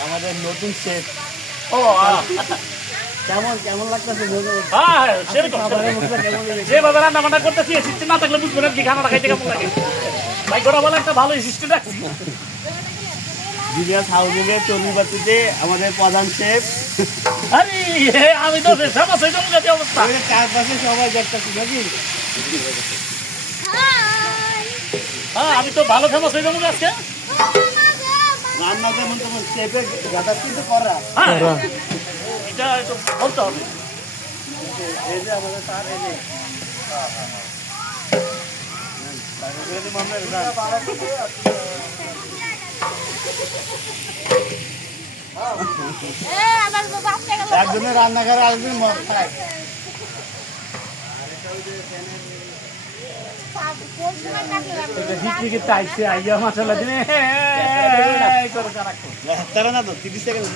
আমাদের নতুন সেট ও কেমন কেমন লাগতেছে রান্না করতেছি না থাকলে বুঝব না কি খানাটা খাইতে কেমন লাগে ভাই গোটা বলে একটা ভালো সিস্টেম রাখছি দিদিয়াস হাউজিংয়ে চর্বিবাতিতে আমাদের প্রধান শেফ। আরে, আমি তো ফেমাস হয়ে যাব গেছে অবস্থা চারপাশে সবাই দেখতেছি নাকি? হ্যাঁ আমি তো ভালো ফেমাস হয়ে যাব আজকে। রান্না যেমন তেমন শেফের গাদা কিন্তু করা। হ্যাঁ এটা একটু বলতে। হবে এই যে আমাদের এই যে। রান। একজনের রান্নাঘরে আরেকজন ম- খায়। তারা না তো তিরিশ সেকেন্ড